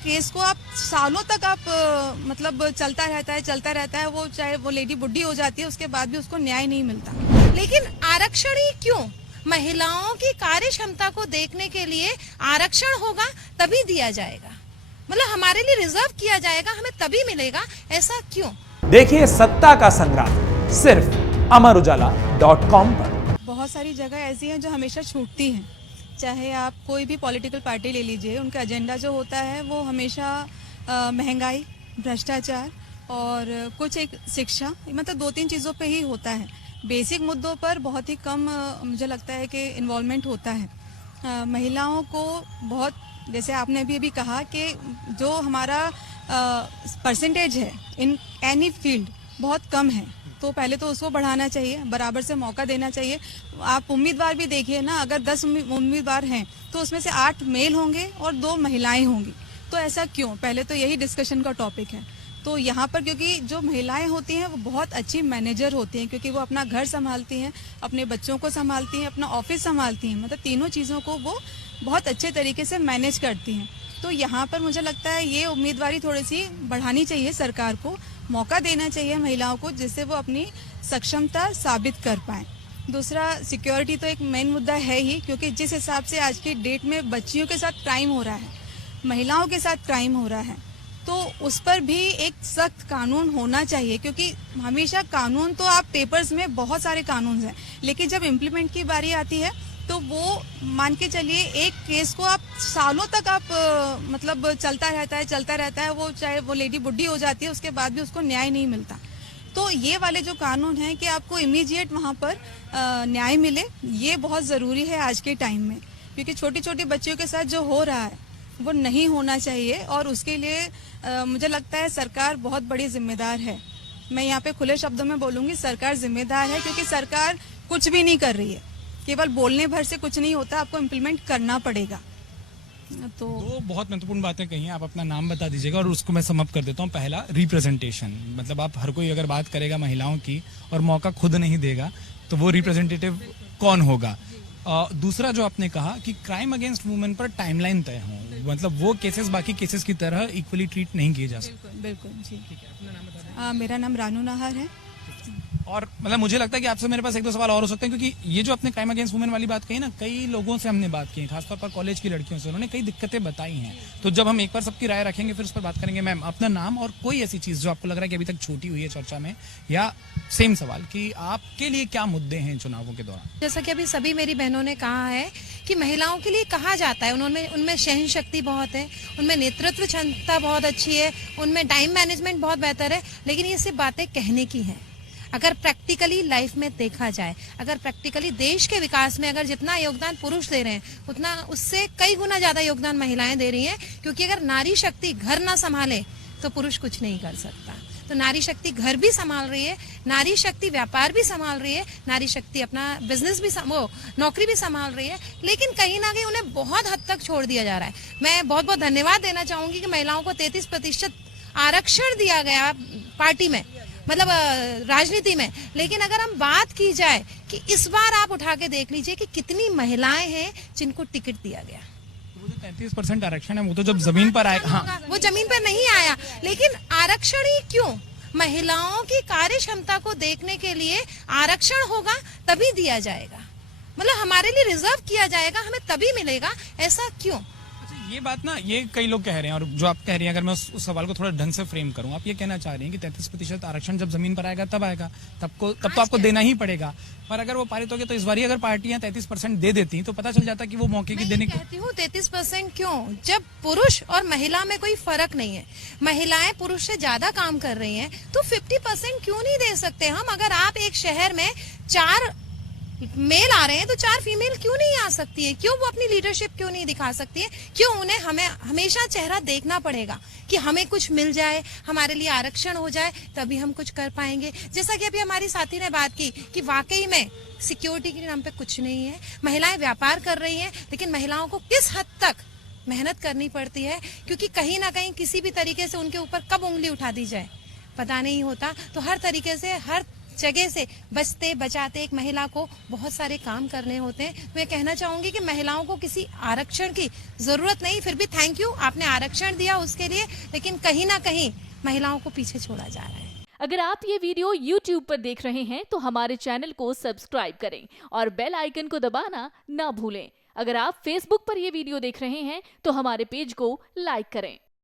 Case को आप सालों तक आप मतलब चलता रहता है, वो चाहे वो लेडी बुढ़ी हो जाती है, उसके बाद भी उसको न्याय नहीं मिलता। लेकिन आरक्षण ही क्यों? महिलाओं की कार्य क्षमता को देखने के लिए आरक्षण होगा तभी दिया जाएगा, मतलब हमारे लिए रिजर्व किया जाएगा, हमें तभी मिलेगा, ऐसा क्यों? देखिए सत्ता का संग्राम सिर्फ अमरउजाला.com पर। बहुत सारी जगह ऐसी हैं जो हमेशा छूटती हैं, चाहे आप कोई भी पॉलिटिकल पार्टी ले लीजिए, उनका एजेंडा जो होता है वो हमेशा महंगाई, भ्रष्टाचार और कुछ एक शिक्षा, मतलब 2-3 चीज़ों पे ही होता है। बेसिक मुद्दों पर बहुत ही कम मुझे लगता है कि इन्वॉल्वमेंट होता है। महिलाओं को बहुत, जैसे आपने अभी कहा कि जो हमारा परसेंटेज है इन एनी फील्ड बहुत कम है, तो पहले तो उसको बढ़ाना चाहिए, बराबर से मौका देना चाहिए। आप उम्मीदवार भी देखिए ना, अगर 10 उम्मीदवार हैं तो उसमें से 8 मेल होंगे और 2 महिलाएं होंगी, तो ऐसा क्यों? पहले तो यही डिस्कशन का टॉपिक है। तो यहाँ पर क्योंकि जो महिलाएं होती हैं वो बहुत अच्छी मैनेजर होती हैं, क्योंकि वो अपना घर संभालती हैं, अपने बच्चों को संभालती हैं, अपना ऑफिस संभालती हैं, मतलब तीनों चीज़ों को वो बहुत अच्छे तरीके से मैनेज करती हैं। तो यहाँ पर मुझे लगता है ये उम्मीदवारी थोड़ी सी बढ़ानी चाहिए, सरकार को मौका देना चाहिए महिलाओं को, जिससे वो अपनी सक्षमता साबित कर पाएँ। दूसरा, सिक्योरिटी तो एक मेन मुद्दा है ही, क्योंकि जिस हिसाब से आज की डेट में बच्चियों के साथ क्राइम हो रहा है, महिलाओं के साथ क्राइम हो रहा है, तो उस पर भी एक सख्त कानून होना चाहिए। क्योंकि हमेशा कानून तो आप पेपर्स में बहुत सारे कानून हैं, लेकिन जब इम्प्लीमेंट की बारी आती है तो वो मान के चलिए एक केस को आप सालों तक आप मतलब चलता रहता है, वो चाहे वो लेडी बुढ़ी हो जाती है, उसके बाद भी उसको न्याय नहीं मिलता। तो ये वाले जो कानून हैं कि आपको इमीडिएट वहाँ पर न्याय मिले, ये बहुत ज़रूरी है आज के टाइम में, क्योंकि छोटी छोटी बच्चियों के साथ जो हो रहा है वो नहीं होना चाहिए। और उसके लिए मुझे लगता है सरकार बहुत बड़ी जिम्मेदार है। मैं यहाँ पे खुले शब्दों में बोलूँगी, सरकार जिम्मेदार है, क्योंकि सरकार कुछ भी नहीं कर रही है। केवल बोलने भर से कुछ नहीं होता, आपको इम्प्लीमेंट करना पड़ेगा। तो बहुत महत्वपूर्ण बातें कही हैं, आप अपना नाम बता दीजिएगा और उसको मैं समअप कर देता हूँ। पहला, रिप्रेजेंटेशन, मतलब आप हर कोई अगर बात करेगा महिलाओं की और मौका खुद नहीं देगा तो वो रिप्रेजेंटेटिव कौन होगा? दूसरा जो आपने कहा कि क्राइम अगेंस्ट वुमेन पर टाइमलाइन तय हो, मतलब वो केसेस बाकी केसेस की तरह इक्वली ट्रीट नहीं किए जा सकते। बिल्कुल जी। ठीक है, अपना नाम बता दें। मेरा नाम रानू नाहर है। और मतलब मुझे लगता है कि आपसे मेरे पास 1-2 सवाल और हो सकते हैं, क्योंकि ये जो आपने क्राइम अगेंस्ट वुमेन वाली बात कही ना, कई लोगों से हमने बात की, खासतौर पर कॉलेज की लड़कियों से, उन्होंने कई दिक्कतें बताई हैं। तो जब हम एक बार सबकी राय रखेंगे फिर उस पर बात करेंगे। मैम, अपना नाम और कोई ऐसी चीज जो आपको लग रहा है कि अभी तक छूटी हुई है चर्चा में, या सेम सवाल कि आपके लिए क्या मुद्दे हैं चुनावों के दौरान? जैसा कि अभी सभी मेरी बहनों ने कहा है कि महिलाओं के लिए कहा जाता है, उनमें सहन शक्ति बहुत है, उनमें नेतृत्व क्षमता बहुत अच्छी है, उनमें टाइम मैनेजमेंट बहुत बेहतर है, लेकिन ये सिर्फ बातें कहने की हैं। अगर प्रैक्टिकली लाइफ में देखा जाए, अगर प्रैक्टिकली देश के विकास में अगर जितना योगदान पुरुष दे रहे हैं, उतना उससे कई गुना ज्यादा योगदान महिलाएं दे रही हैं। क्योंकि अगर नारी शक्ति घर ना संभाले तो पुरुष कुछ नहीं कर सकता। तो नारी शक्ति घर भी संभाल रही है, नारी शक्ति व्यापार भी संभाल रही है, नारी शक्ति अपना बिजनेस भी नौकरी भी संभाल रही है, लेकिन कहीं ना कहीं उन्हें बहुत हद तक छोड़ दिया जा रहा है। मैं बहुत बहुत धन्यवाद देना चाहूंगी कि महिलाओं को 33% आरक्षण दिया गया पार्टी में, मतलब राजनीति में। लेकिन अगर हम बात की जाए कि इस बार आप उठा के देख लीजिए कि कितनी महिलाएं हैं जिनको टिकट दिया गया। वो जो 33% आरक्षण है वो तो जब जमीन पर आएगा, हाँ, वो जमीन पर नहीं आया, लेकिन आरक्षण ही क्यों? महिलाओं की कार्य क्षमता को देखने के लिए आरक्षण होगा तभी दिया जाएगा, मतलब हमारे लिए रिजर्व किया जाएगा, हमें तभी मिलेगा, ऐसा क्यों? ये बात ना, ये कई लोग कह रहे हैं, और जो आप कह रही हैं, अगर मैं उस सवाल को थोड़ा ढंग से फ्रेम करूं, आप ये कहना चाह रही हैं कि 33% आरक्षण जब जमीन पर आएगा तब आएगा, तब तो आपको देना ही पड़ेगा। पर अगर वो पारित हो गया तो इस बार अगर पार्टियां 33% दे देती तो पता चल जाता कि वो मौके की देने कहती हूँ 33% क्यों, जब पुरुष और महिला में कोई फर्क नहीं है, महिलाएं पुरुष से ज्यादा काम कर रही हैं, तो 50% क्यों नहीं दे सकते हम? अगर आप एक शहर में 4 मेल आ रहे हैं तो 4 फीमेल क्यों नहीं आ सकती है? क्यों वो अपनी लीडरशिप क्यों नहीं दिखा सकती है? क्यों उन्हें हमें हमेशा चेहरा देखना पड़ेगा कि हमें कुछ मिल जाए, हमारे लिए आरक्षण हो जाए, तभी हम कुछ कर पाएंगे? जैसा कि अभी हमारी साथी ने बात की कि वाकई में सिक्योरिटी के नाम पे कुछ नहीं है, महिलाएं व्यापार कर रही हैं, लेकिन महिलाओं को किस हद तक मेहनत करनी पड़ती है, क्योंकि कहीं ना कहीं किसी भी तरीके से उनके ऊपर कब उंगली उठा दी जाए पता नहीं होता। तो हर तरीके से हर जगह से बचते बचाते एक महिला को बहुत सारे काम करने होते हैं। मैं कहना चाहूंगी कि महिलाओं को किसी आरक्षण की जरूरत नहीं, फिर भी थैंक यू, आपने आरक्षण दिया उसके लिए, लेकिन कहीं ना कहीं महिलाओं को पीछे छोड़ा जा रहा है। अगर आप ये वीडियो YouTube पर देख रहे हैं तो हमारे चैनल को सब्सक्राइब करें और बेल आइकन को दबाना ना भूलें। अगर आप Facebook पर ये वीडियो देख रहे हैं तो हमारे पेज को लाइक करें।